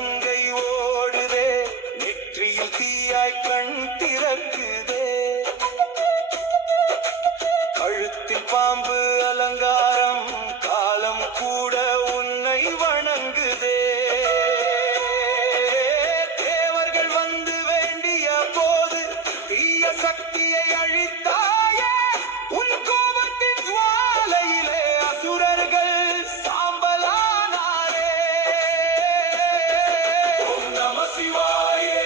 கங்கை ஓடுதே, நெற்றியில் தீயாய் கண் திறக்குதே, கழுத்தில் பாம்பு அலங்காரம், காலம் கூட உன்னை வணங்குதே. தேவர்கள் வந்து வேண்டிய போது தீய சக்தியை அழித்தாயே, உன் கோபத்தின் ஜுவாலையிலே அசுரர்கள் சாம்பலானாரே. ஓம் நம சிவாயே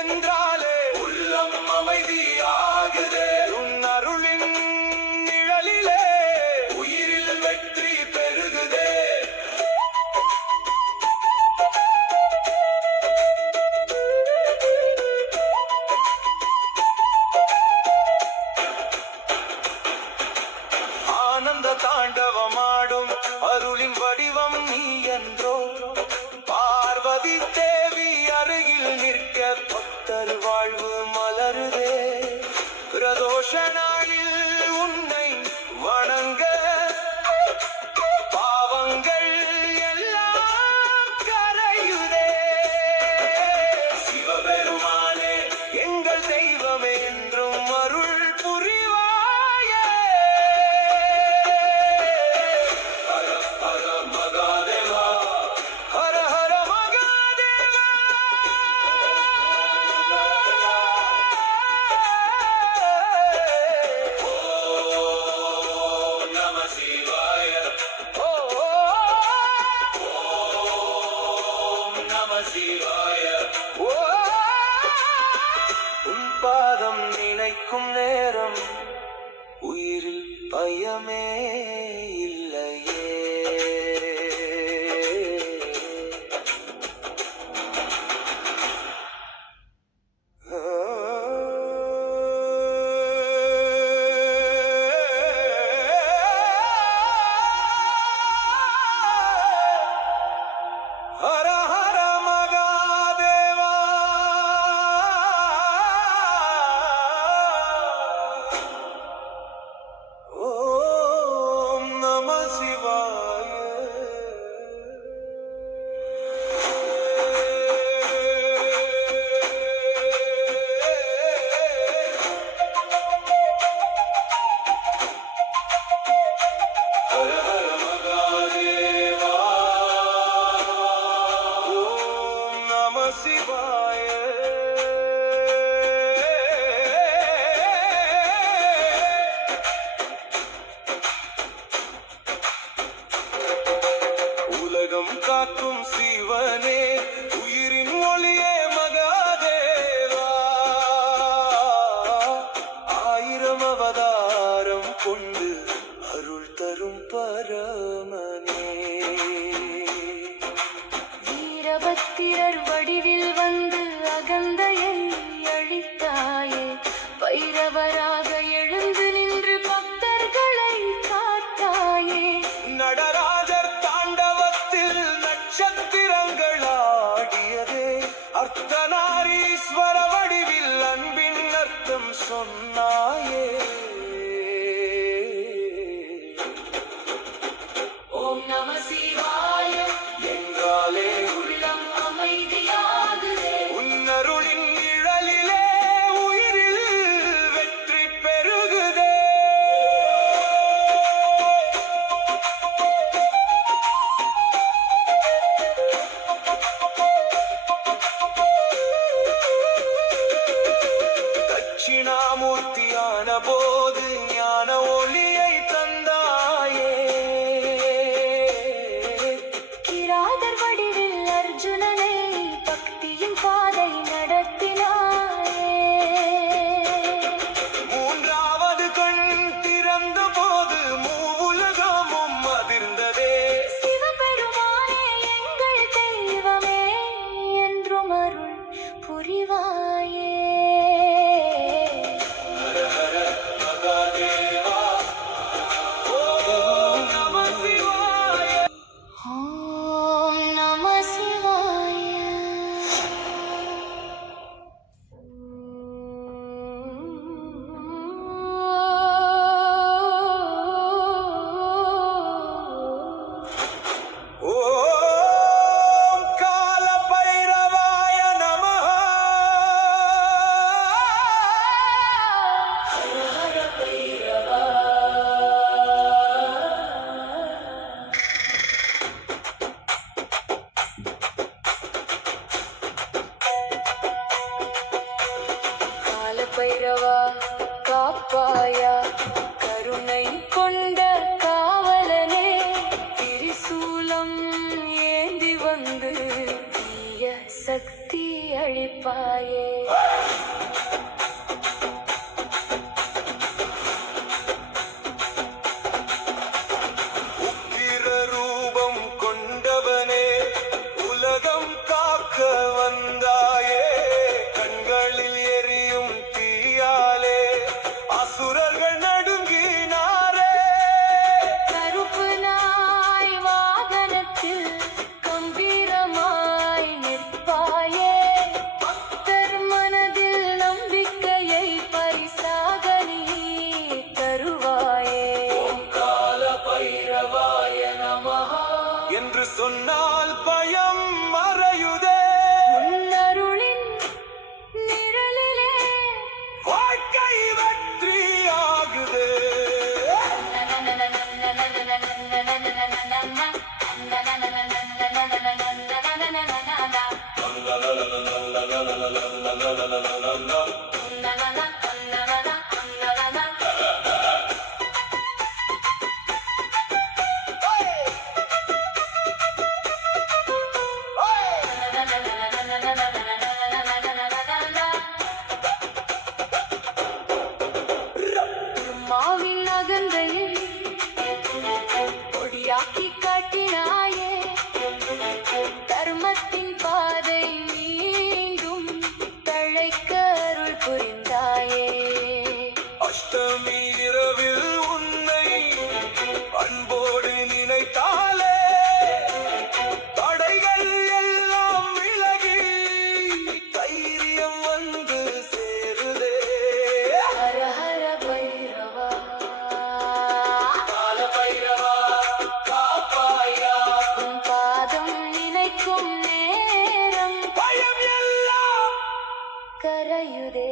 என்றாலே உள்ளம் அமைதியாகுதே. உன் அருளின் நிழலிலே உயிரில் வெற்றி பெருகுதே. ஆனந்த தாண்டவமாடும் அருளின் வடிவம் நீ என்றோ, பார்வதி தேவி அருகில் நிற்க பக்தர் வாழ்வு மலருதே. பிரதோஷ நாளில் உன்னை வணங்க பாவங்கள் எல்லாம் கரையுதே. சிவபெருமானே எங்கள் தெய்வமே என்றும் அருள் புரிவாயே. ஹர ஹர மகாதேவா, ஹர ஹர மகாதேவா. ஓம் நம சிவாய. ஓம் நம சிவாய. உன் பாதம் நினைக்கும் நேரம் உயிரில் பயமே இல்லையே. ஹர ஹர மகாதேவா. ஓம் நம சிவாய. ஹர ஹர மகாதேவா. ஓம் நம சிவாய. உலகம் காக்கும் சிவனே, உயிரின் ஒளியே மகாதேவா. ஆயிரம் அவதாரம் கொண்டு அருள் தரும் பரமனே. வீரபத்திரர் வடிவில் வந்து அகந்தையை அழித்தாயே, பைரவராக எழுந்து நின்று பக்தர்களை காத்தாயே. நடராஜர் தாண்டவத்தில் நட்சத்திரங்கள் ஆடியதே, அர்த்தநாரீஸ்வர வடிவில் அன்பின் அர்த்தம் சொன்னாயே. ஓம் நம சிவாய என்றாலே உள்ளம் அமைதியாகுதே. உன் அருளின் நிழலிலே உயிரில் வெற்றி பெருகுதே. தட்சிணாமூர்த்தியான போது ஞான ஒளியை தந்தாயே. கிராதர் வடிவில் அர்ஜுனனை பக்தியின் பாதை நடத்தினாயே. மூன்றாவது கண் திறந்த போது மூவுலகமும் அதிர்ந்ததே. சிவபெருமானே எங்கள் தெய்வமே என்றும் அருள் புரிவாயே. ஹர ஹர சக்தி அளிப்பாயே. உக்கிர ரூபம் கொண்டவனே உலகம் காக்க வந்தாயே. கண்களில் எரியும் தீயாலே அசுரர்கள் நடுங்கினாரே. கருப்பு நாய் வாகனத்தில் கம்பீரமாய் நிற்பாயே. பக்தர் மனதில் நம்பிக்கையை பரிசாக நீ தருவாயே. கால பைரவாய நமஹா என்று சொன்னால் பயம் மறையுதே. உன்னருளின் நிழலிலே வாழ்க்கை வெற்றியாகுதே. மாவின் அகந்தையை பொடியாக்கி காட்டினாயே. தர்மத்தின் பாதை மீண்டும் தழைக்க அருள் புரிந்தாயே. அஷ்டமி இரவில் உன்னை அன்போடு நினைத்தாலே தடைகள் எல்லாம் விலகி தைரியம் வந்து சேருதே. ஹர ஹர பைரவா, கால பைரவா காப்பாயா உன் பாதம் நினைக்கும் நேரம் பயம் எல்லாம் கரையுதே.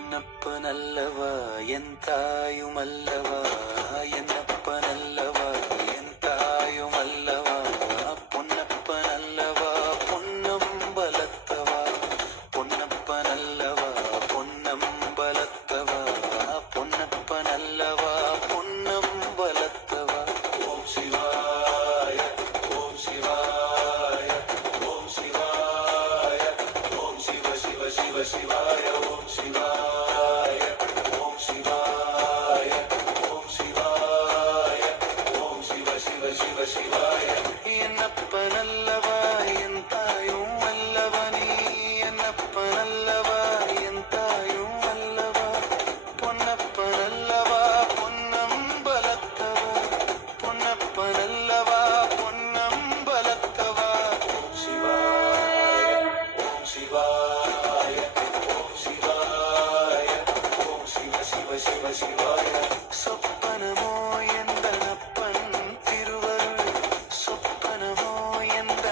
என்னப்பனல்லவா என் தாயுமல்லவா. என்னப்பனல்லவா என் தாயுமல்லவா. பொன்னப்பனல்லவா பொன்னம்பலத்தவா. பொன்னப்பனல்லவா பொன்னம்பலத்தவா. பொன்னப்பனல்லவா பொன்னம்பலத்தவா. ஓம் சிவாய ஓம் சிவாய ஓம் சிவாய ஓம் சிவ சிவ சிவ சிவாய ஓம் சிவாய ஓம் சிவாய ஓம் சிவாய ஓம் சிவ சிவ சிவ சிவாய. என்னப்பனல்லவா என் தாயும் அல்லவா நீ. என்னப்பனல்லவா என் தாயும் அல்லவா. பொன்னப்பனல்லவா பொன்னம்பலத்தவா. பொன்னப்பனல்லவா பொன்னம்பலத்தவா. ஓம் சிவாய ஓம் சிவாய ஓம் சிவாய ஓம் சிவ சிவ சிவ சிவாய. சொப்பனமோ எந்தனப்பன் திருவருள். சொப்பனமோ எந்த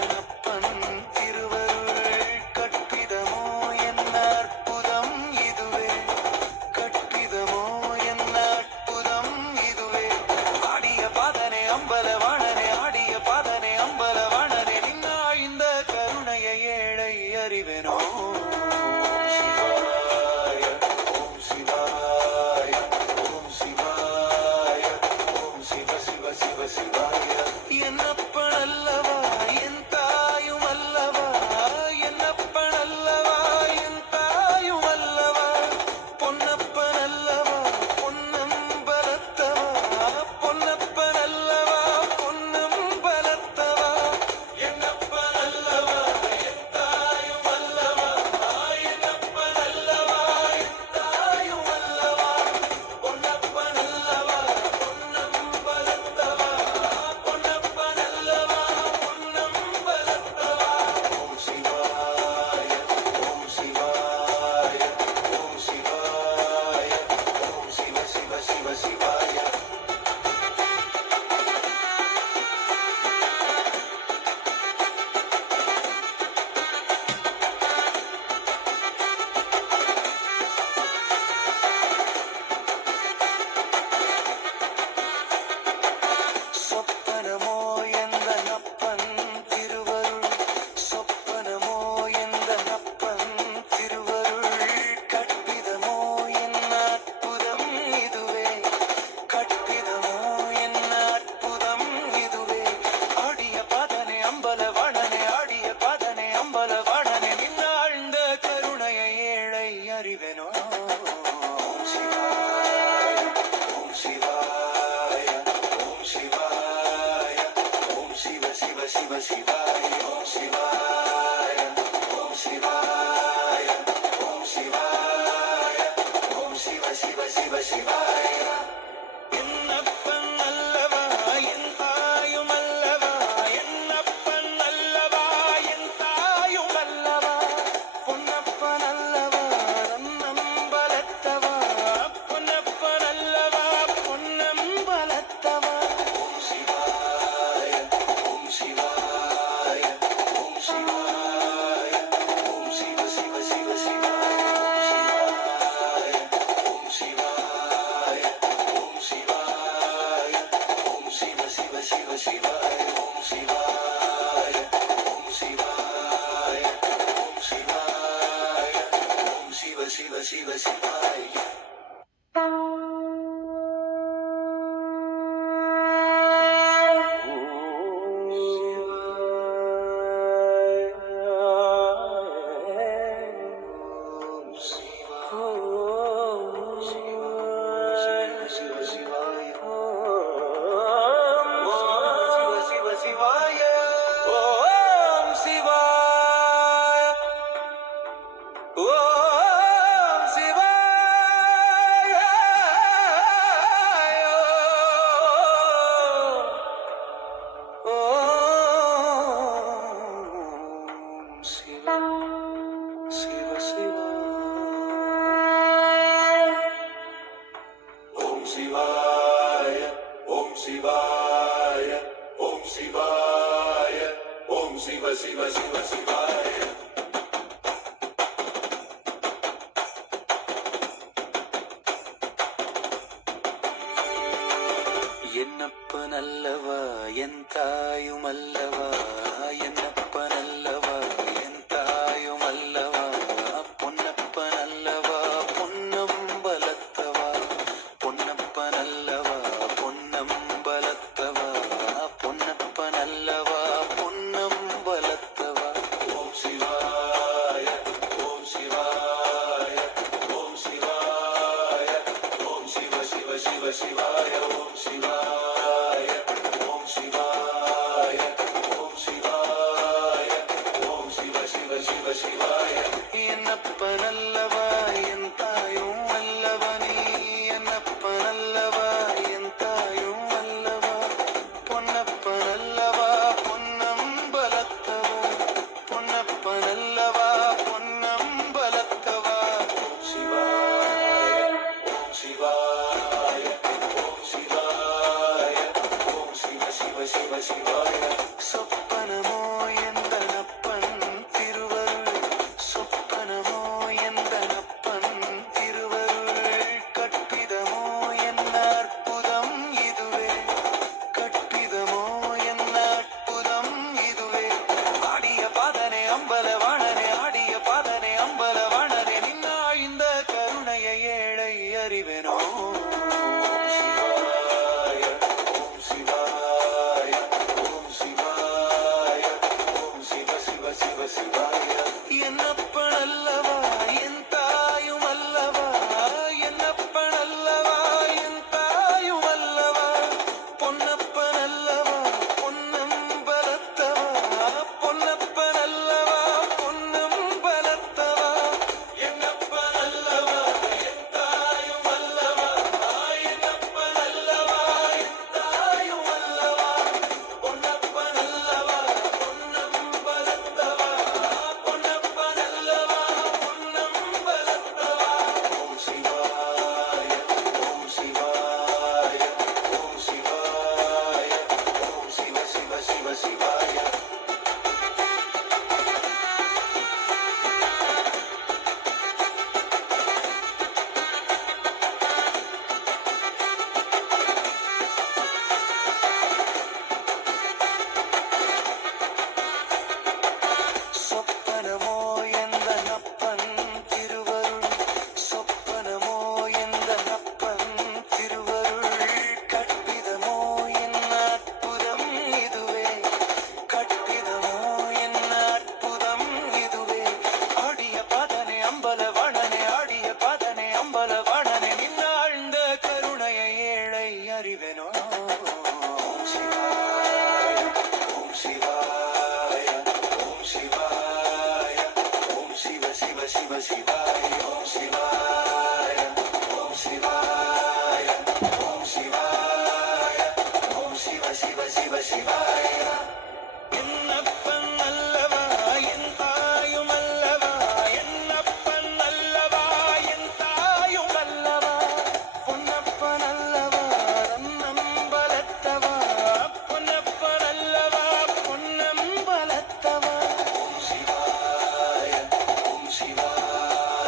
சிவ சிவாய. என்னப்பனல்லவா என் தாயுமல்லவா, என்னப்பனல்லவா என் தாயுமல்லவா, பொன்னப்பனல்லவா பொன்னம்பலத்தவா, பொன்னப்பனல்லவா பொன்னம்பலத்தவா, பொன்னப்பனல்லவா பொன்னம்பலத்தவா. ஓம் சிவாய ஓம் சிவாய ஓம் சிவாய ஓம் சிவ சிவ சிவ சிவாய. ஓம் சிவாய ஓம் சிவாய ஓம் சிவாய ஓம் சிவ சிவ சிவ சிவாய. என்னப்பனல்லவா என் தாயும் அல்லவா நீ, என்னப்பனல்லவா என் தாயும் அல்லவா, பொன்னப்பனல்லவா பொன்னம்பலத்தவா, பொன்னப்பனல்லவா பொன்னம்பலத்தவா. ஓம் சிவாய ஓம் சிவாய ஓம் சிவாய ஓம் சிவ சிவ சிவ சிவாய. சொப்பனமோ எந்தனப்பன் திருவருள், சொப்பனமோ எந்தனப்பன் திருவருள், கற்பிதமோ என்ன அற்புதம் இதுவே, கற்பிதமோ என்ன அற்புதம் இதுவே. ஆடிய பாதனே அம்பலவாணனே, ஆடிய பாதனே அம்பலவாணனே, நின்னாள் இந்த கருணையை ஏழை அறிவேனோ. ஓம் சிவாய ஓம் சிவாய ஓம் சிவாய ஓம் சிவ சிவ சிவ சிவாய. என்னப்பனல்லவா என் தாயும் அல்லவா, என்னப்பனல்லவா என் தாயும் அல்லவா, பொன்னப்பனல்லவா பொன்னம்பலத்தவா, பொன்னப்பனல்லவா பொன்னம்பலத்தவா. என்னப்பனல்லவா என் தாயும் அல்லவா, என்னப்பனல்லவா என் தாயும் அல்லவா, பொன்னப்பனல்லவா பொன்னம்பலத்தவா, பொன்னப்பனல்லவா பொன்னம்பலத்தவா. ஓம் சிவாய ஓம் சிவாய ஓம் சிவாய ஓம் சிவ சிவ சிவ சிவாய. சொப்பனமோ எந்தனப்பன் திருவருள், சொப்பனமோ எந்தனப்பன் திருவருள், கற்பிதமோ என்ன அற்புதம் இதுவே, கற்பிதமோ என்ன அற்புதம் இதுவே. ஆடிய பாதனே அம்பலவாணனே, ஆடிய பாதனே அம்பலவாணனே, நின்னாழ்ந்த கருணையை ஏழை அறிவேனோ. ஓம் சிவாய ஓம் சிவாய ஓம் சிவாய ஓம் சிவ சிவ சிவ சிவாய. ஓம் சிவாய ஓம் சிவாய ஓம் சிவாய ஓம் சிவ சிவ சிவ சிவாய. என்னப்பன் அல்லவா என் தாயும் அல்லவா, என்னப்பன் அல்லவா என் தாயும் அல்லவா, பொன்னப்பனல்லவா பொன்னம்பலத்தவா, பொன்னப்பனல்லவா பொன்னம்பலத்தவா. ஓம் சிவாய ஓம் சிவாய